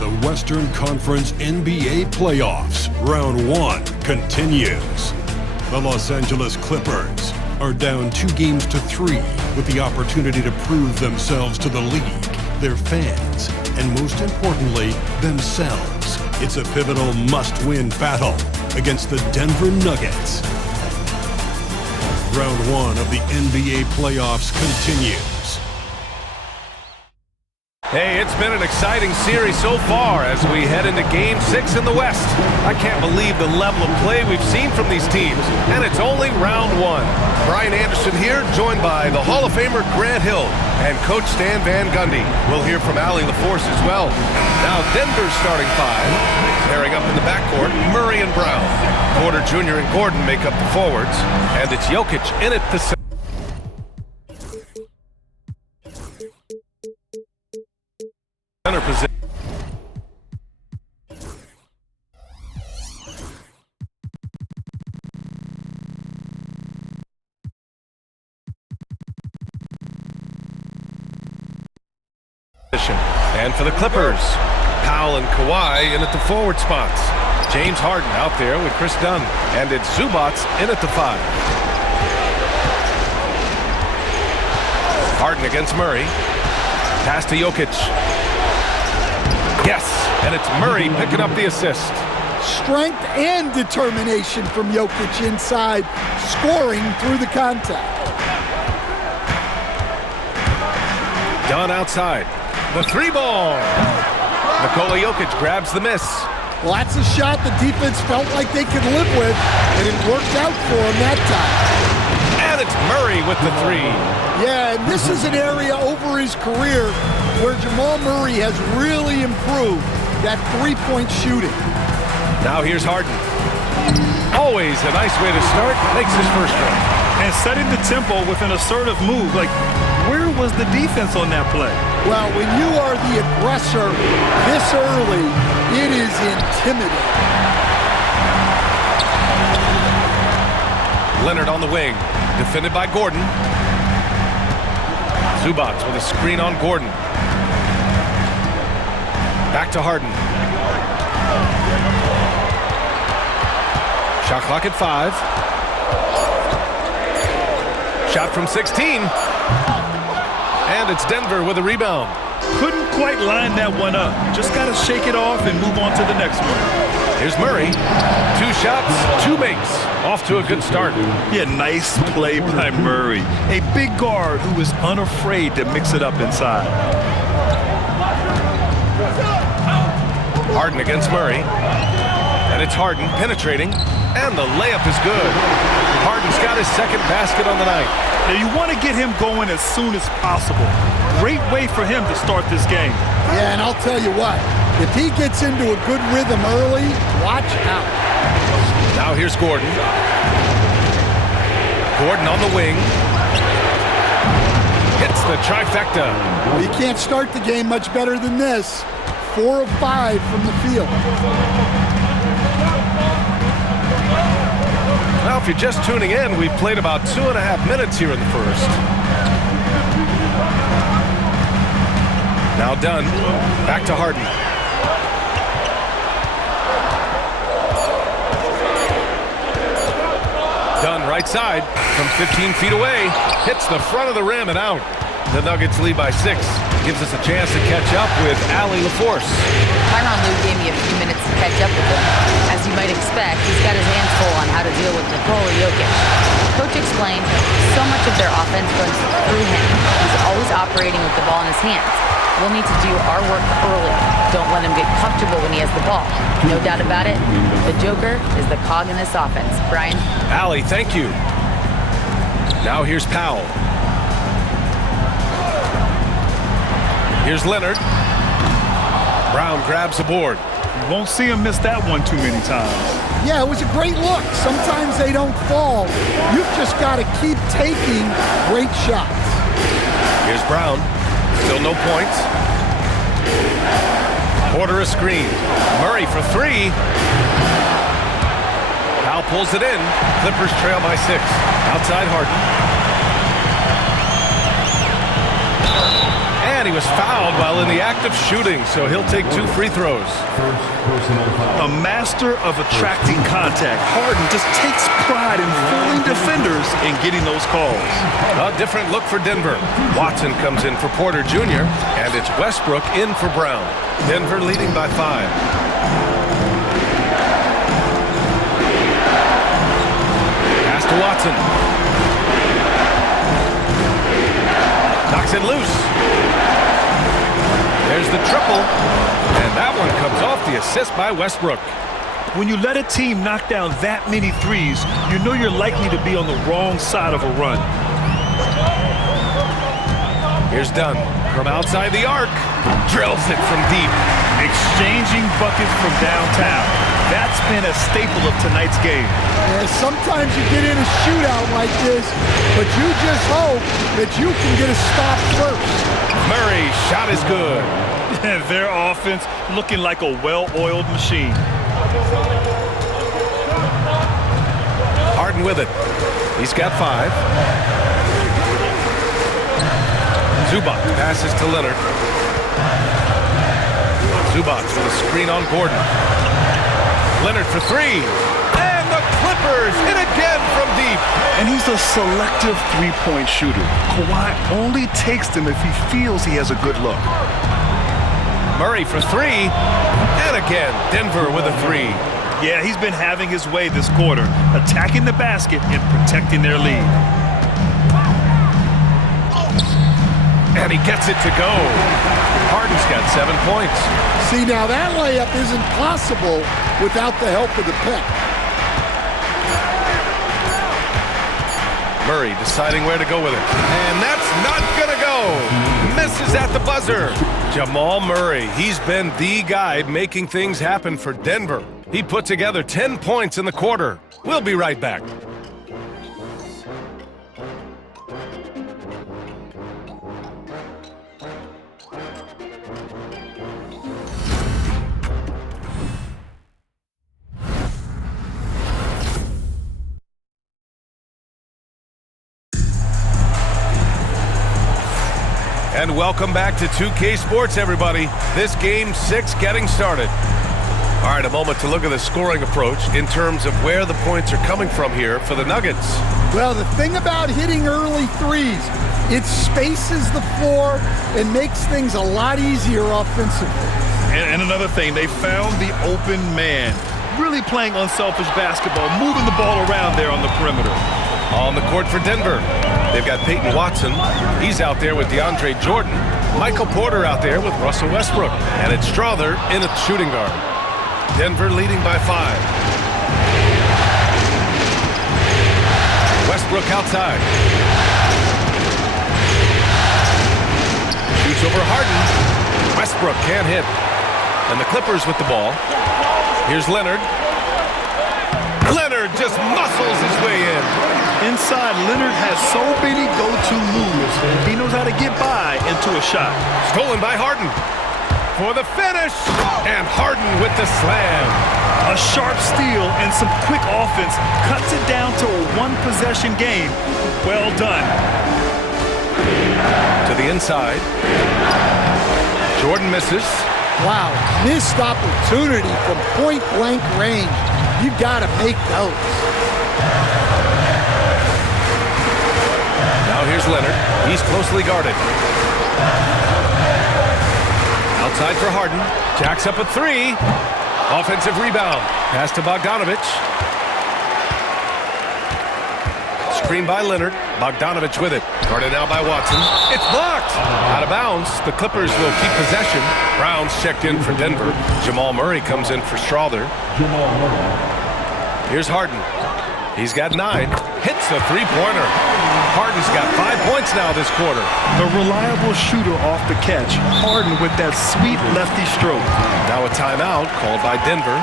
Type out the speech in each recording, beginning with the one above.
The Western Conference NBA playoffs, round 1 continues. The Los Angeles Clippers are down 2-3 with the opportunity to prove themselves to the league, their fans, and most importantly, themselves. It's a pivotal must-win battle against the Denver Nuggets. Round 1 of the NBA playoffs continues. Hey, it's been an exciting series so far as we head into Game 6 in the West. I can't believe the level of play we've seen from these teams, and it's only round 1. Brian Anderson here, joined by the Hall of Famer Grant Hill and Coach Stan Van Gundy. We'll hear from Allie LaForce as well. Now Denver's starting 5, pairing up in the backcourt, Murray and Brown. Porter Jr. and Gordon make up the forwards, and it's Jokic in at the center position. And for the Clippers, Powell and Kawhi in at the forward spots. James Harden out there with Chris Dunn. And it's Zubats in at the 5. Harden against Murray. Pass to Jokic. Yes, and it's Murray picking up the assist. Strength and determination from Jokic inside, scoring through the contact. Dunn outside. The 3-ball. Nikola Jokic grabs the miss. Well, that's a shot the defense felt like they could live with, and it worked out for him that time. And it's Murray with the 3. Yeah, and this is an area over his career where Jamal Murray has really improved that three-point shooting. Now here's Harden. Always a nice way to start. Makes his first one. And setting the tempo with an assertive move. Like, where was the defense on that play? Well, when you are the aggressor this early, it is intimidating. Leonard on the wing. Defended by Gordon. Zubats with a screen on Gordon. Back to Harden. Shot clock at 5. Shot from 16. And it's Denver with a rebound. Couldn't quite line that one up. Just got to shake it off and move on to the next one. Here's Murray. 2 shots, 2 makes. Off to a good start. Yeah, nice play by Murray. A big guard who is unafraid to mix it up inside. Harden against Murray. And it's Harden penetrating. And the layup is good. Harden's got his second basket on the night. Now you want to get him going as soon as possible. Great way for him to start this game. Yeah, and I'll tell you what. If he gets into a good rhythm early, watch out. Now here's Gordon. Gordon on the wing. Hits the trifecta. Well, you can't start the game much better than this. 4 of 5 from the field. Well, if you're just tuning in, we've played about 2.5 minutes here in the first. Now Dunn. Back to Harden. Dunn right side from 15 feet away. Hits the front of the rim and out. The Nuggets lead by 6. Gives us a chance to catch up with Allie LaForce. Tyronn Lue gave me a few minutes to catch up with him. As you might expect, he's got his hands full on how to deal with Nikola Jokic. Coach explained so much of their offense goes through him. He's always operating with the ball in his hands. We'll need to do our work early. Don't let him get comfortable when he has the ball. No doubt about it, the Joker is the cog in this offense. Brian? Allie, thank you. Now here's Powell. Here's Leonard. Brown grabs the board. You won't see him miss that one too many times. Yeah, it was a great look. Sometimes they don't fall. You've just got to keep taking great shots. Here's Brown. Still no points. Porter a screen. Murray for 3. Powell pulls it in. Clippers trail by 6. Outside Harden. And he was fouled while in the act of shooting, so he'll take 2 free throws. A master of attracting contact, Harden just takes pride in fooling defenders and getting those calls. A different look for Denver. Watson comes in for Porter Jr., and it's Westbrook in for Brown. Denver leading by 5. Pass to Watson. Knocks it loose. There's the triple, and that one comes off the assist by Westbrook. When you let a team knock down that many threes, you know you're likely to be on the wrong side of a run. Here's Dunn from outside the arc. Drills it from deep. Exchanging buckets from downtown. That's been a staple of tonight's game. Yeah, sometimes you get in a shootout like this, but you just hope that you can get a stop first. Murray shot is good. Their offense looking like a well-oiled machine. Harden with it. He's got 5. Zubac passes to Leonard. Zubac with a screen on Gordon. Leonard for 3. And the Clippers hit again from deep. And he's a selective three-point shooter. Kawhi only takes them if he feels he has a good look. Murray for 3. And again, Denver with a 3. Yeah, he's been having his way this quarter, attacking the basket and protecting their lead. And he gets it to go. Harden's got 7 points. See, now that layup isn't possible without the help of the pick. Murray deciding where to go with it. And that's not gonna go. Misses at the buzzer. Jamal Murray, he's been the guy making things happen for Denver. He put together 10 points in the quarter. We'll be right back. And welcome back to 2K Sports, everybody. This Game 6 getting started. All right, a moment to look at the scoring approach in terms of where the points are coming from here for the Nuggets. Well, the thing about hitting early threes, it spaces the floor and makes things a lot easier offensively. And another thing, they found the open man. Really playing unselfish basketball, moving the ball around there on the perimeter. On the court for Denver, they've got Peyton Watson. He's out there with DeAndre Jordan. Michael Porter out there with Russell Westbrook. And it's Strother in at shooting guard. Denver leading by 5. Westbrook outside. Shoots over Harden. Westbrook can't hit. And the Clippers with the ball. Here's Leonard. Leonard just muscles his way in. Inside, Leonard has so many go-to moves. He knows how to get by into a shot. Stolen by Harden. For the finish. And Harden with the slam. A sharp steal and some quick offense cuts it down to a one-possession game. Well done. To the inside. Jordan misses. Wow, missed opportunity from point-blank range. You've got to make those. Now here's Leonard. He's closely guarded. Outside for Harden. Jacks up a 3. Offensive rebound. Pass to Bogdanovich. Screen by Leonard. Bogdanovich with it. Guarded now by Watson. It's blocked. Out of bounds. The Clippers will keep possession. Brown's checked in for Denver. Jamal Murray comes in for Strother. Here's Harden. He's got 9. Hits the three-pointer. Harden's got 5 points now this quarter. The reliable shooter off the catch. Harden with that sweet lefty stroke. Now a timeout called by Denver.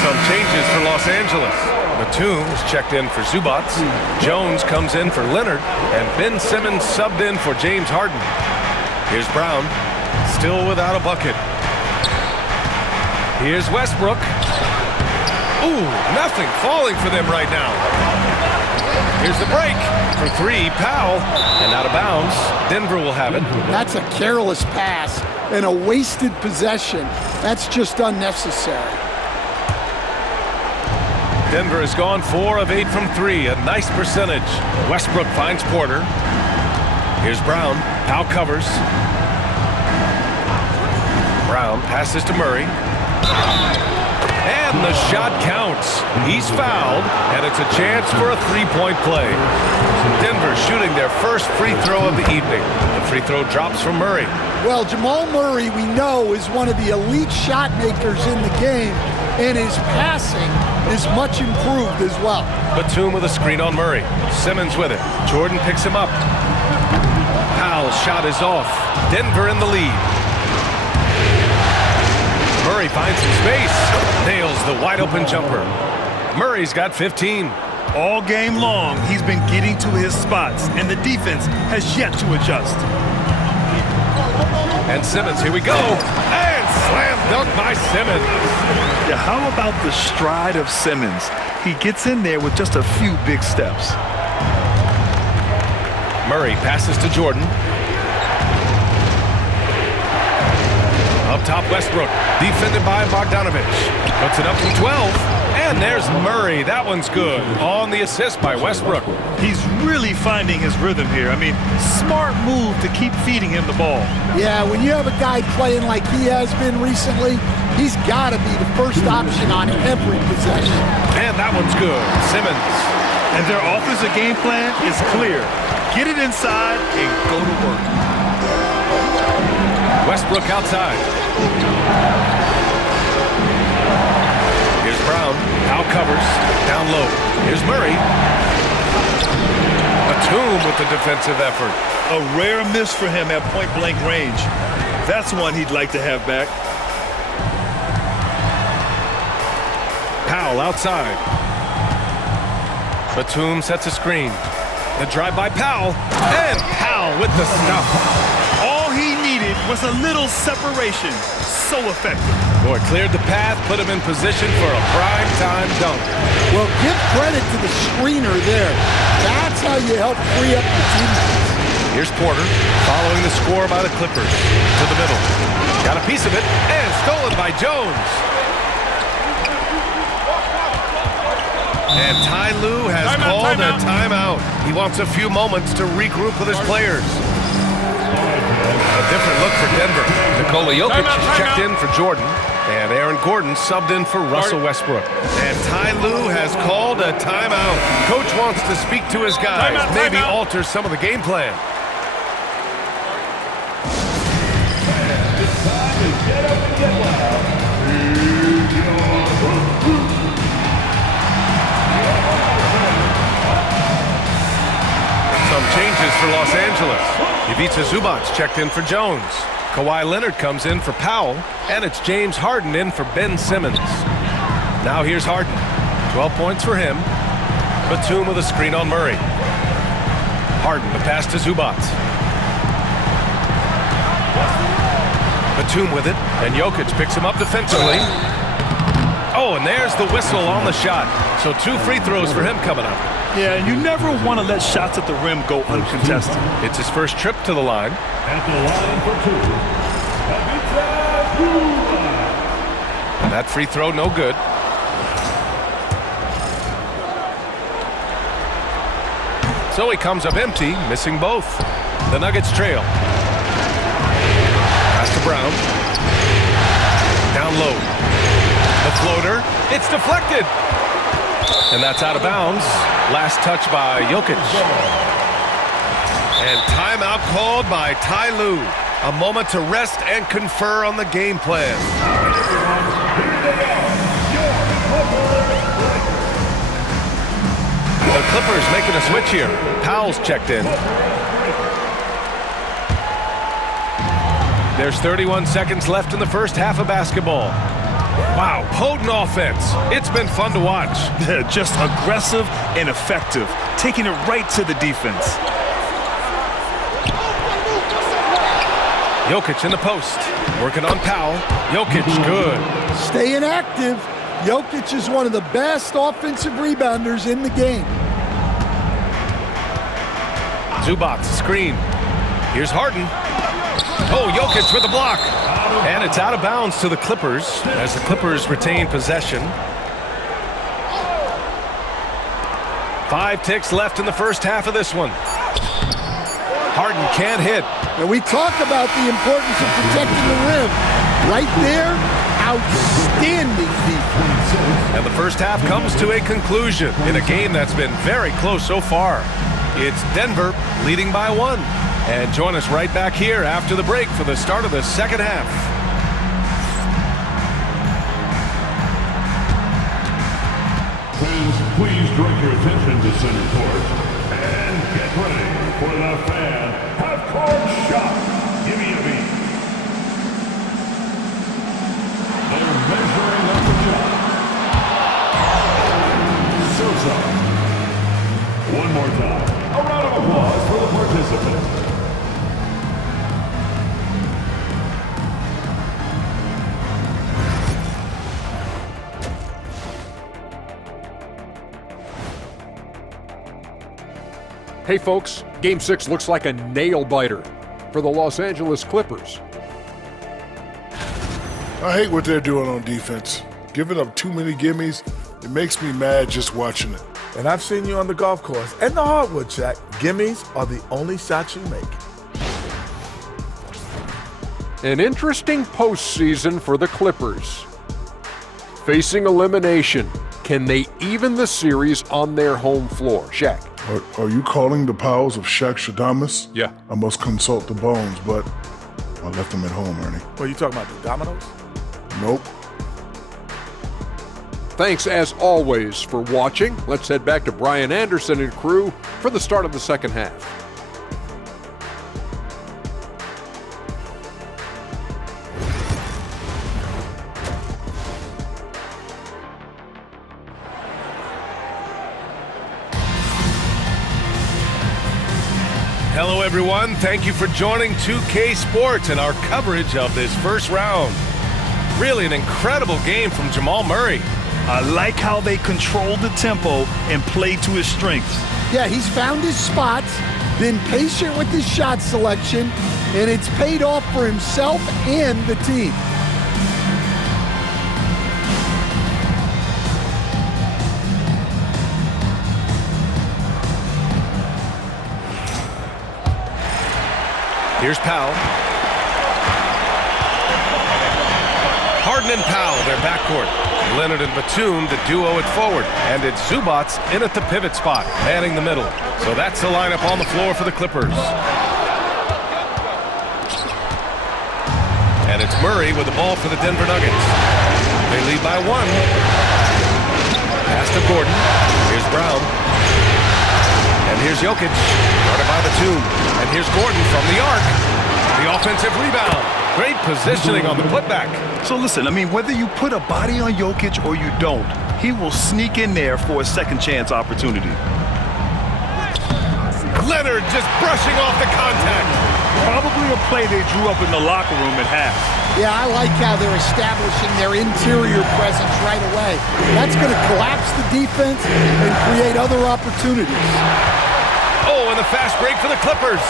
Some changes for Los Angeles. Batum is checked in for Zubac. Jones comes in for Leonard. And Ben Simmons subbed in for James Harden. Here's Brown. Still without a bucket. Here's Westbrook. Ooh, nothing falling for them right now. Here's the break for three. Powell, and out of bounds. Denver will have it. That's a careless pass and a wasted possession. That's just unnecessary. Denver has gone 4 of 8 from 3, a nice percentage. Westbrook finds Porter. Here's Brown. Powell covers. Brown passes to Murray. And the shot counts. He's fouled, and it's a chance for a three-point play. Denver shooting their first free throw of the evening. The free throw drops from Murray. Well, Jamal Murray, we know, is one of the elite shot makers in the game, and his passing is much improved as well. Batum with a screen on Murray. Simmons with it. Jordan picks him up. Powell's shot is off. Denver in the lead. Murray finds some space. Nails the wide-open jumper. Murray's got 15. All game long, he's been getting to his spots, and the defense has yet to adjust. And Simmons, here we go. And slam dunk by Simmons. Yeah, how about the stride of Simmons? He gets in there with just a few big steps. Murray passes to Jordan. Up top, Westbrook, defended by Bogdanovich. Puts it up from 12. And there's Murray. That one's good. On the assist by Westbrook. He's really finding his rhythm here. I mean, smart move to keep feeding him the ball. Yeah, when you have a guy playing like he has been recently, he's got to be the first option on every possession. And that one's good. Simmons. And their offensive game plan is clear. Get it inside and go to work. Westbrook outside. Here's Brown. Powell covers. Down low. Here's Murray. Batum with the defensive effort. A rare miss for him at point-blank range. That's one he'd like to have back. Powell outside. Batum sets a screen. The drive by Powell. And Powell with the stuff. All he needed was a little separation. So effective. Boy, cleared the path, put him in position for a prime-time dunk. Well, give credit to the screener there. That's how you help free up the team. Here's Porter, following the score by the Clippers. To the middle. Got a piece of it, and stolen by Jones. And Ty Lue has called a timeout. He wants a few moments to regroup with his players. A different look for Denver. Nikola Jokic is checked in for Jordan, and Aaron Gordon subbed in for Russell Westbrook. And Ty Lue has called a timeout. Coach wants to speak to his guys, maybe alter some of the game plan. Some changes for Los Angeles. Ivica Zubac checked in for Jones. Kawhi Leonard comes in for Powell, and it's James Harden in for Ben Simmons. Now here's Harden. 12 points for him. Batum with a screen on Murray. Harden, the pass to Zubac. Batum with it, and Jokic picks him up defensively. Oh, and there's the whistle on the shot. So 2 free throws for him coming up. Yeah, and you never want to let shots at the rim go uncontested. It's his first trip to the line. At the line for 2. And that free throw, no good. So he comes up empty, missing both. The Nuggets trail. Pass to Brown. Down low. The floater. It's deflected. And that's out of bounds. Last touch by Jokic. And timeout called by Ty Lue. A moment to rest and confer on the game plan. The Clippers making a switch here. Powell's checked in. There's 31 seconds left in the first half of basketball. Wow, potent offense. It's been fun to watch. Just aggressive and effective, taking it right to the defense. Jokic in the post, working on Powell. Jokic, good. Staying active. Jokic is one of the best offensive rebounders in the game. Zubac, screen. Here's Harden. Oh, Jokic with the block. And it's out of bounds to the Clippers as the Clippers retain possession. 5 ticks left in the first half of this one. Harden can't hit. And we talk about the importance of protecting the rim. Right there, outstanding defense. And the first half comes to a conclusion in a game that's been very close so far. It's Denver leading by 1. And join us right back here after the break for the start of the second half. Fans, please direct your attention to center court and get ready for the fan half-court shot. Give me a beat. They're measuring up the shot. Sosa. One more time. A round of applause for the participant. Hey folks, Game 6 looks like a nail-biter for the Los Angeles Clippers. I hate what they're doing on defense. Giving up too many gimmies, it makes me mad just watching it. And I've seen you on the golf course and the hardwood track. Gimmies are the only shots you make. An interesting postseason for the Clippers. Facing elimination, can they even the series on their home floor? Shaq. Are you calling the powers of Shaq Shadamas? Yeah. I must consult the bones, but I left them at home, Ernie. What, you talking about the dominoes? Nope. Thanks as always for watching. Let's head back to Brian Anderson and crew for the start of the second half. Hello, everyone. Thank you for joining 2K Sports and our coverage of this first round. Really an incredible game from Jamal Murray. I like how they controlled the tempo and played to his strengths. Yeah, he's found his spots, been patient with his shot selection, and it's paid off for himself and the team. Here's Powell. Harden and Powell, their backcourt. Leonard and Batum, the duo at forward. And it's Zubac in at the pivot spot, manning the middle. So that's the lineup on the floor for the Clippers. And it's Murray with the ball for the Denver Nuggets. They lead by 1. Pass to Gordon. Here's Brown. And here's Jokic, guarded by Batum. And here's Gordon from the arc. The offensive rebound. Great positioning on the putback. So listen, I mean, whether you put a body on Jokic or you don't, he will sneak in there for a second chance opportunity. Leonard just brushing off the contact. Probably a play they drew up in the locker room at half. Yeah, I like how they're establishing their interior presence right away. That's going to collapse the defense and create other opportunities. Oh, and the fast break for the Clippers.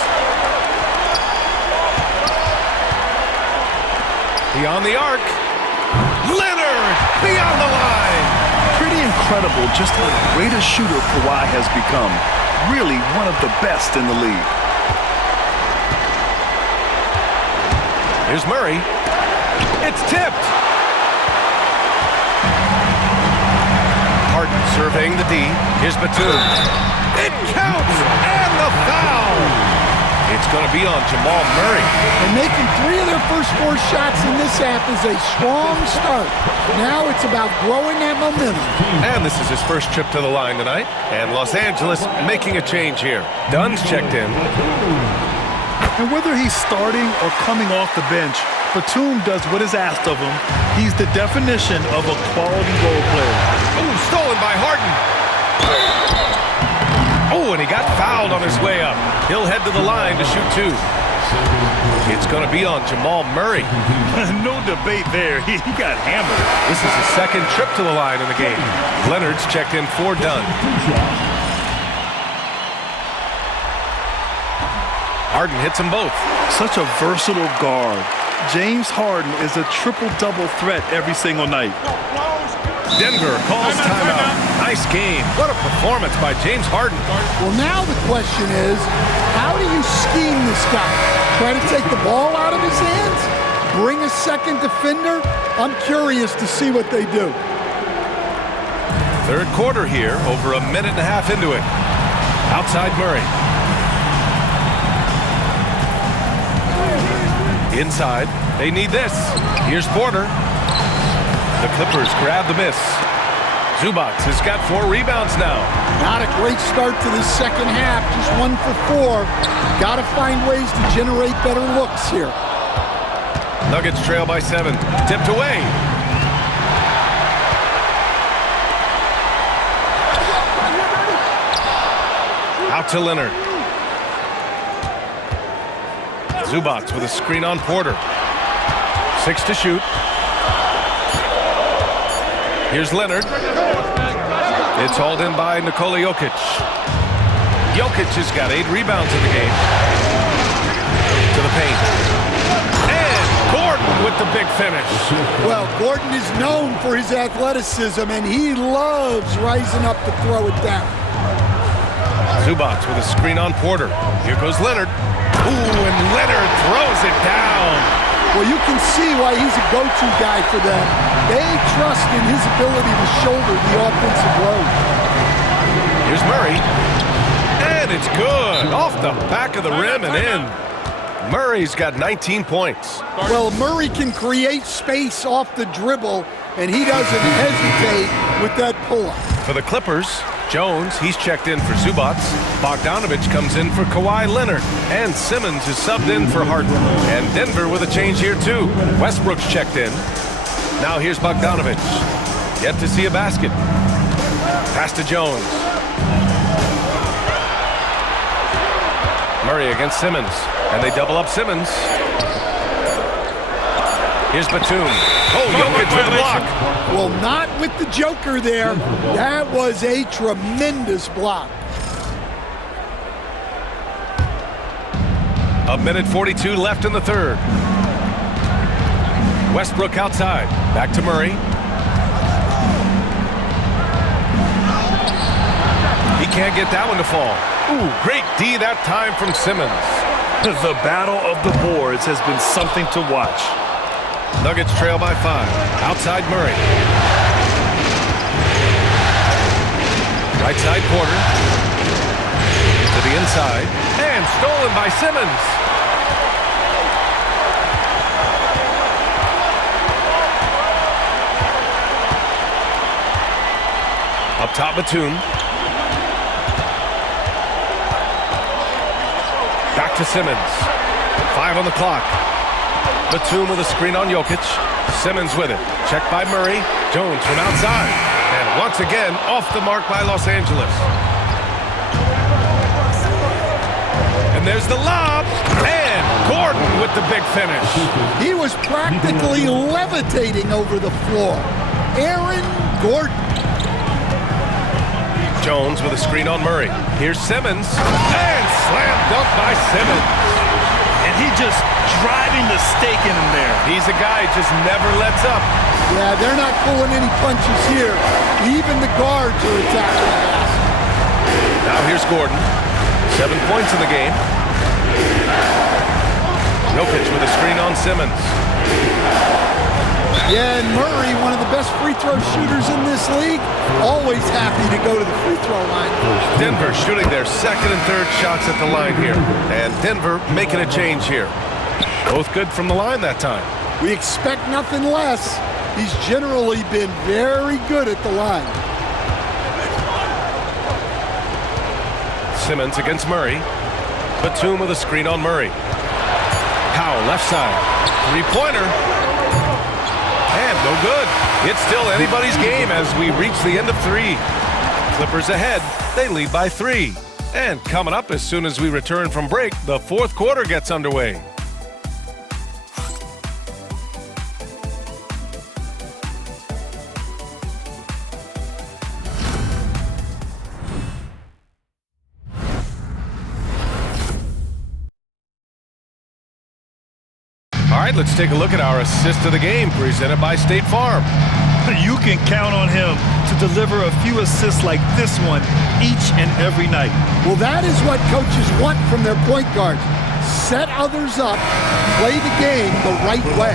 Beyond the arc. Leonard beyond the line. Pretty incredible just how great a shooter Kawhi has become. Really one of the best in the league. Here's Murray. It's tipped. Harden surveying the D. Here's Batum. It counts, and the foul. It's going to be on Jamal Murray. And making 3 of their first 4 shots in this half is a strong start. Now it's about growing that momentum. And this is his first trip to the line tonight. And Los Angeles making a change here. Dunn's checked in. And whether he's starting or coming off the bench, Batum does what is asked of him. He's the definition of a quality role player. Ooh, stolen by Harden. Oh, and he got fouled on his way up. He'll head to the line to shoot 2. It's going to be on Jamal Murray. No debate there. He got hammered. This is his second trip to the line in the game. Leonard's checked in for Dunn. Harden hits them both. Such a versatile guard. James Harden is a triple-double threat every single night. Denver calls timeout. Nice game. What a performance by James Harden. Well, now the question is, how do you scheme this guy? Try to take the ball out of his hands? Bring a second defender? I'm curious to see what they do. Third quarter here, over a minute and a half into it. Outside Murray. Inside, they need this. Here's Porter. The Clippers grab the miss. Zubac has got 4 rebounds now. Not a great start to the second half, just 1 for 4. Got to find ways to generate better looks here. Nuggets trail by 7. Tipped away. Out to Leonard. Zubac with a screen on Porter. 6 to shoot. Here's Leonard. It's hauled in by Nikola Jokic. Jokic has got 8 rebounds in the game. To the paint. And Gordon with the big finish. Well, Gordon is known for his athleticism, and he loves rising up to throw it down. Zubac with a screen on Porter. Here goes Leonard. Ooh, and Leonard throws it down. Well, you can see why he's a go-to guy for them. They trust in his ability to shoulder the offensive load. Here's Murray. And it's good. Off the back of the rim and in. Murray's got 19 points. Well, Murray can create space off the dribble, and he doesn't hesitate with that pull-up. For the Clippers, Jones, he's checked in for Zubac. Bogdanovich comes in for Kawhi Leonard. And Simmons is subbed in for Harden. And Denver with a change here, too. Westbrook's checked in. Now here's Bogdanovich. Yet to see a basket. Pass to Jones. Murray against Simmons. And they double up Simmons. Here's Batum. Oh, Jokic with the block. Well, not with the Joker there. That was a tremendous block. A minute 42 left in the third. Westbrook outside. Back to Murray. He can't get that one to fall. Ooh, great D that time from Simmons. The battle of the boards has been something to watch. Nuggets trail by 5. Outside Murray. Right side Porter. To the inside. And stolen by Simmons. Up top Batum. Back to Simmons. 5 on the clock. Batum with a screen on Jokic. Simmons with it. Checked by Murray. Jones from outside. And once again, off the mark by Los Angeles. And there's the lob. And Gordon with the big finish. He was practically levitating over the floor. Aaron Gordon. Jones with a screen on Murray. Here's Simmons. And slam dunk by Simmons. And he just driving the stake in him there. He's a guy who just never lets up. Yeah, they're not pulling any punches here. Even the guards are attacking the basket. Now here's Gordon. 7 points in the game. Jokic with a screen on Simmons. Yeah, and Murray, one of the best free throw shooters in this league, always happy to go to the free throw line. Denver shooting their second and third shots at the line here. And Denver making a change here. Both good from the line that time. We expect nothing less. He's generally been very good at the line. Simmons against Murray. Batum with a screen on Murray. Powell left side. Three-pointer. And no good. It's still anybody's game as we reach the end of 3. Clippers ahead. They lead by 3. And coming up as soon as we return from break, the fourth quarter gets underway. right, let's take a look at our assist of the game presented by State Farm. You can count on him to deliver a few assists like this one each and every night. Well, that is what coaches want from their point guards. Set others up, play the game the right way.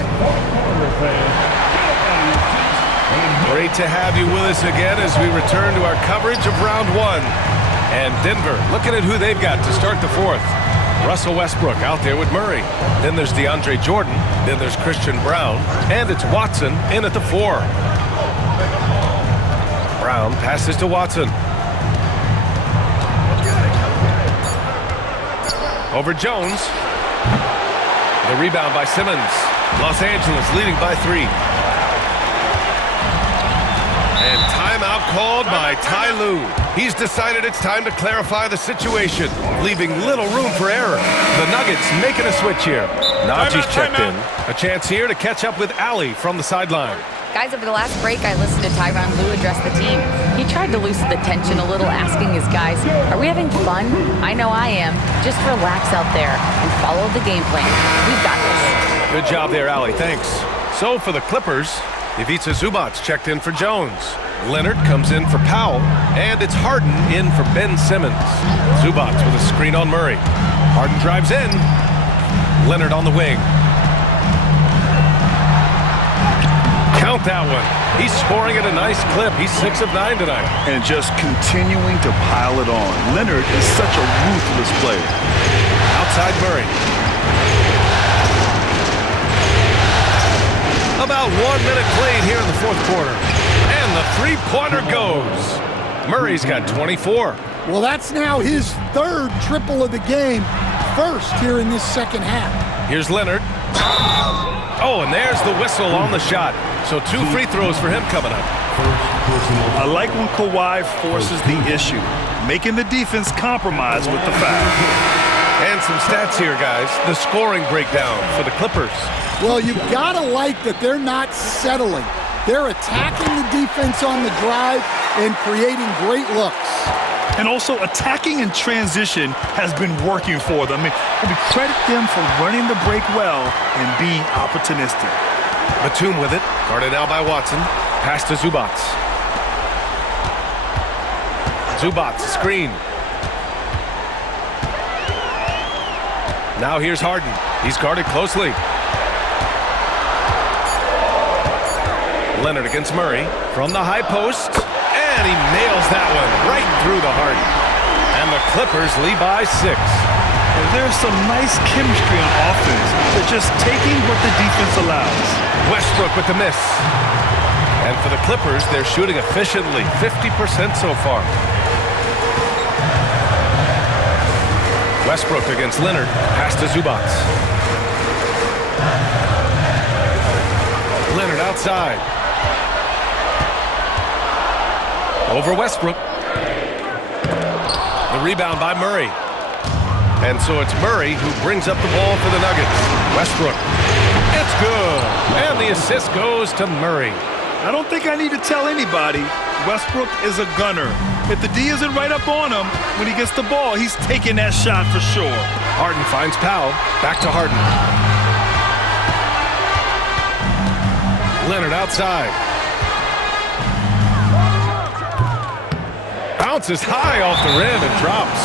Great to have you with us again as we return to our coverage of round one. And Denver looking at who they've got to start the fourth. Russell Westbrook out there with Murray. Then there's DeAndre Jordan. Then there's Christian Brown. And it's Watson in at the 4. Brown passes to Watson. Over Jones. The rebound by Simmons. Los Angeles leading by 3. And timeout called by Ty Lue. He's decided it's time to clarify the situation, leaving little room for error. The Nuggets making a switch here. Najee's checked in. A chance here to catch up with Allie from the sideline. Guys, over the last break, I listened to Tyronn Lue address the team. He tried to loosen the tension a little, asking his guys, are we having fun? I know I am. Just relax out there and follow the game plan. We've got this. Good job there, Allie. Thanks. So for the Clippers, Ivica Zubac checked in for Jones. Leonard comes in for Powell, and it's Harden in for Ben Simmons. Zubac with a screen on Murray. Harden drives in. Leonard on the wing. Count that one. He's scoring at a nice clip. He's 6 of 9 tonight. And just continuing to pile it on. Leonard is such a ruthless player. Outside Murray. About 1 minute played here in the fourth quarter. And the three-pointer goes. Murray's got 24. Well, that's now his 3rd triple of the game. First here in this second half. Here's Leonard. Oh, and there's the whistle on the shot. So 2 free throws for him coming up. I like when Kawhi forces the issue, making the defense compromise with the foul. And some stats here, guys. The scoring breakdown for the Clippers. Well, you've got to like that they're not settling. They're attacking the defense on the drive and creating great looks. And also attacking in transition has been working for them. I mean, credit them for running the break well and being opportunistic. Batum with it. Guarded now by Watson. Pass to Zubac. Zubac, screen. Now here's Harden. He's guarded closely. Leonard against Murray from the high post. And he nails that one right through the heart. And the Clippers lead by 6. And there's some nice chemistry on offense. They're just taking what the defense allows. Westbrook with the miss. And for the Clippers, they're shooting efficiently, 50% so far. Westbrook against Leonard. Pass to Zubac. Leonard outside. Over Westbrook. The rebound by Murray. And so it's Murray who brings up the ball for the Nuggets. Westbrook. It's good. And the assist goes to Murray. I don't think I need to tell anybody, Westbrook is a gunner. If the D isn't right up on him, when he gets the ball, he's taking that shot for sure. Harden finds Powell. Back to Harden. Leonard outside. Bounces high off the rim and drops.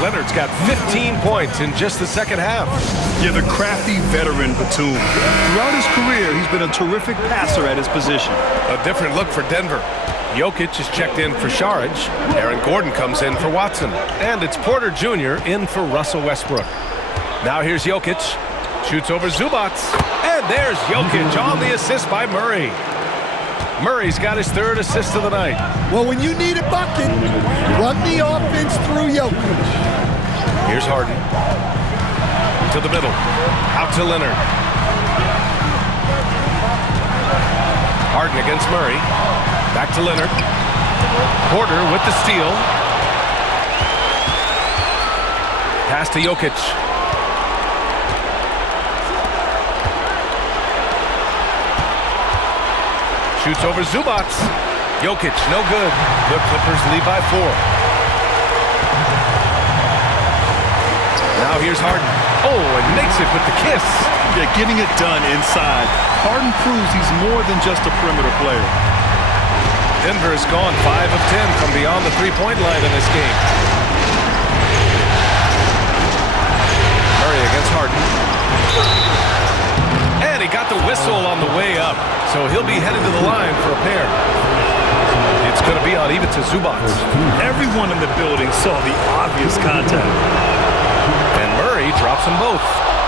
Leonard's got 15 points in just the second half. Yeah, the crafty veteran Batum. Throughout his career, he's been a terrific passer at his position. A different look for Denver. Jokic is checked in for Saric. Aaron Gordon comes in for Watson. And it's Porter Jr. in for Russell Westbrook. Now here's Jokic. Shoots over Zubac. And there's Jokic on the assist by Murray. Murray's got his 3rd assist of the night. Well, when you need a bucket, run the offense through Jokic. Here's Harden. To the middle. Out to Leonard. Harden against Murray. Back to Leonard. Porter with the steal. Pass to Jokic. Shoots over Zubac. Jokic, no good. The Clippers lead by 4. Now here's Harden. Oh, and makes it with the kiss. Yeah, getting it done inside. Harden proves he's more than just a perimeter player. Denver has gone 5 of 10 from beyond the three-point line in this game. Murray against Harden. And he got the whistle on the way up, so he'll be headed to the line for a pair. It's going to be on even to Zubac. Everyone in the building saw the obvious contact. And Murray drops them both.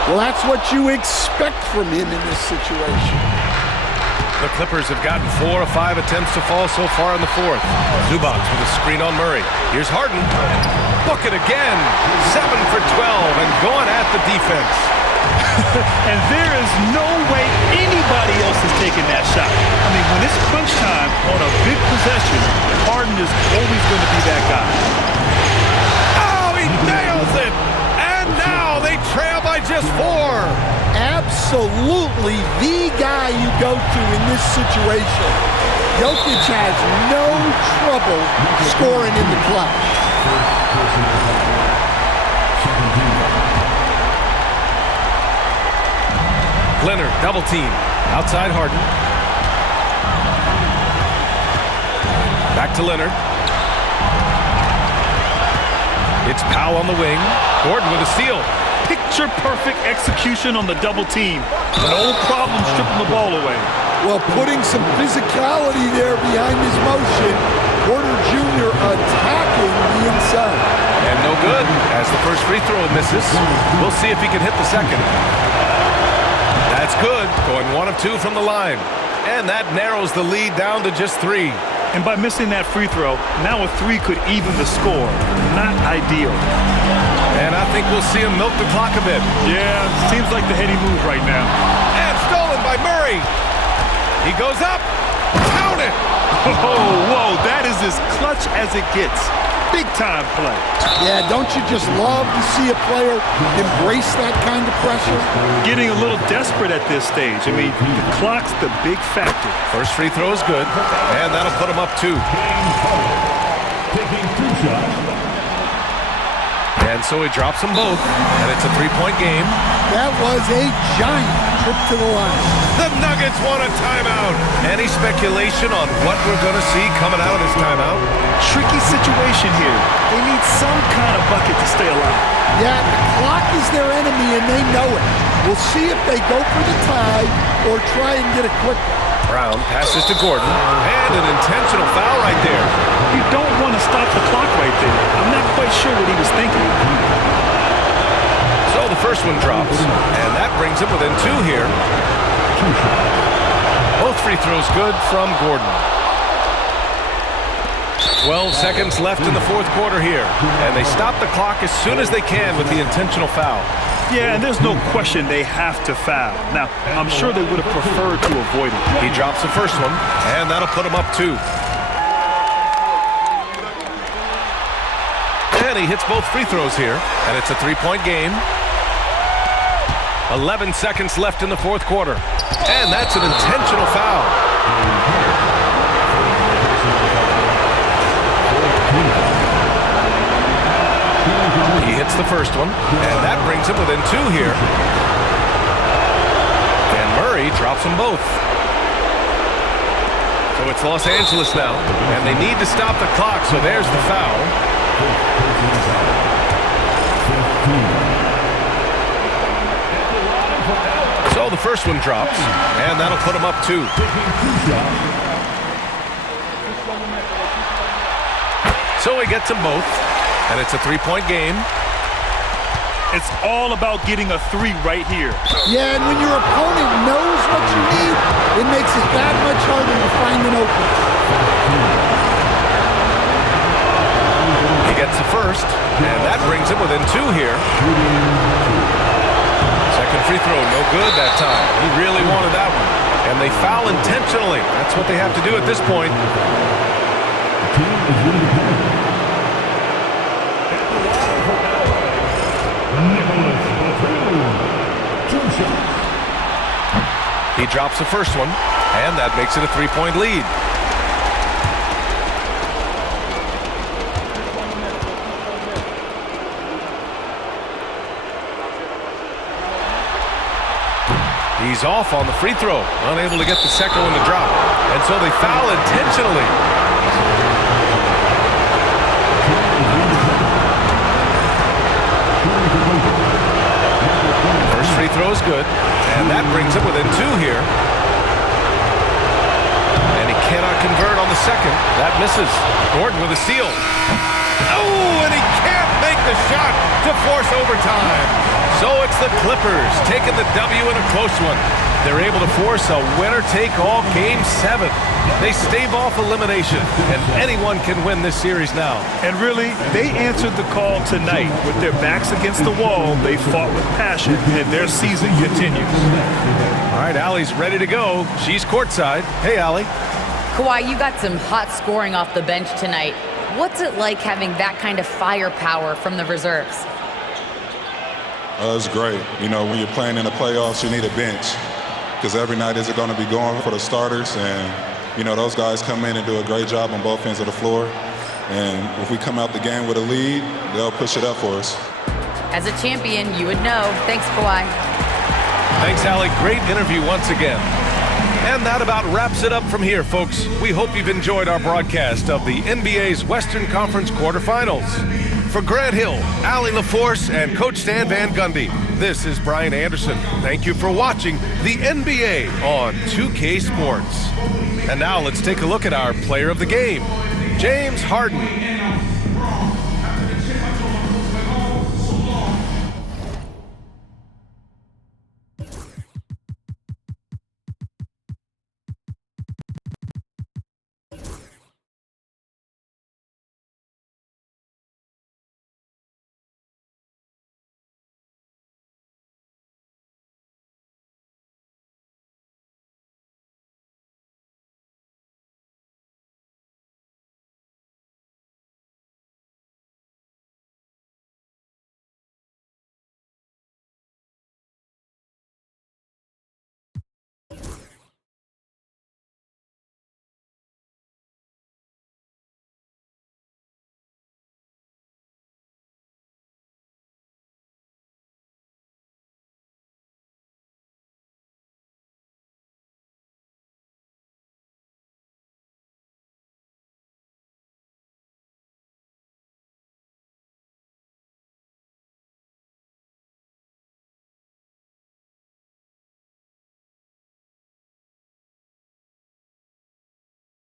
Well, that's what you expect from him in this situation. The Clippers have gotten 4 of 5 attempts to fall so far in the fourth. Zubac with a screen on Murray. Here's Harden. Book it again. 7 for 12 and going at the defense. And there is no way anybody else is taking that shot. I mean, when it's crunch time on a big possession, Harden is always going to be that guy. Oh, he nails it! And now they trail by just 4. Absolutely the guy you go to in this situation. Jokic has no trouble scoring in the clutch. Leonard, double team. Outside Harden. Back to Leonard. It's Powell on the wing. Gordon with a steal. Picture-perfect execution on the double team. No problem stripping the ball away. Well, putting some physicality there behind his motion. Porter Jr. attacking the inside. And no good as the first free throw misses. We'll see if he can hit the second. That's good. Going 1 of 2 from the line. And that narrows the lead down to just 3. And by missing that free throw, now a 3 could even the score. Not ideal. And I think we'll see him milk the clock a bit. Yeah, seems like the heady move right now. And stolen by Murray. He goes up. Count it. Oh, whoa, that is as clutch as it gets. Big time play. Yeah, don't you just love to see a player embrace that kind of pressure? Getting a little desperate at this stage. I mean, the clock's the big factor. First free throw is good, and that'll put him up 2. Taking 2 shots. And so he drops them both, and it's a 3-point game. That was a giant trip to the line. The Nuggets want a timeout. Any speculation on what we're going to see coming out of this timeout? Tricky situation here. They need some kind of bucket to stay alive. Yeah, the clock is their enemy, and they know it. We'll see if they go for the tie or try and get a quick one. Brown passes to Gordon, and an intentional foul right there. You don't want to stop the clock right there. I'm not quite sure what he was thinking. So the first one drops, and that brings him within 2 here. Both free throws good from Gordon. 12 seconds left in the fourth quarter here, and they stop the clock as soon as they can with the intentional foul. Yeah, and there's no question they have to foul. Now, I'm sure they would have preferred to avoid it. He drops the first one, and that'll put him up 2. And he hits both free throws here, and it's a 3-point game. 11 seconds left in the fourth quarter, and that's an intentional foul. He hits the first one, and that brings him within 2 here. And Murray drops them both. So it's Los Angeles now, and they need to stop the clock, so there's the foul. So the first one drops, and that'll put him up 2. So he gets them both, and it's a 3-point game. It's all about getting a 3 right here. Yeah, and when your opponent knows what you need, it makes it that much harder to find an opening. He gets the first, and that brings him within 2 here. Second free throw, no good that time. He really wanted that one. And they foul intentionally. That's what they have to do at this point. He drops the first one, and that makes it a 3-point lead. He's off on the free throw, unable to get the second one to drop. And so they foul intentionally. First free throw is good, and that brings him within 2 here. And he cannot convert on the second. That misses. Gordon with a steal. Oh, and he can't make the shot to force overtime. So it's the Clippers taking the W in a close one. They're able to force a winner-take-all Game 7. They stave off elimination, and anyone can win this series now. And really, they answered the call tonight. With their backs against the wall, they fought with passion, and their season continues. All right, Allie's ready to go. She's courtside. Hey, Allie. Kawhi, you got some hot scoring off the bench tonight. What's it like having that kind of firepower from the reserves? It's great. You know, when you're playing in the playoffs, you need a bench because every night isn't going to be going for the starters. And, you know, those guys come in and do a great job on both ends of the floor. And if we come out the game with a lead, they'll push it up for us. As a champion, you would know. Thanks, Kawhi. Thanks, Allie. Great interview once again. And that about wraps it up from here, folks. We hope you've enjoyed our broadcast of the NBA's Western Conference quarterfinals. For Grant Hill, Allie LaForce, and Coach Stan Van Gundy, this is Brian Anderson. Thank you for watching the NBA on 2K Sports. And now let's take a look at our player of the game, James Harden.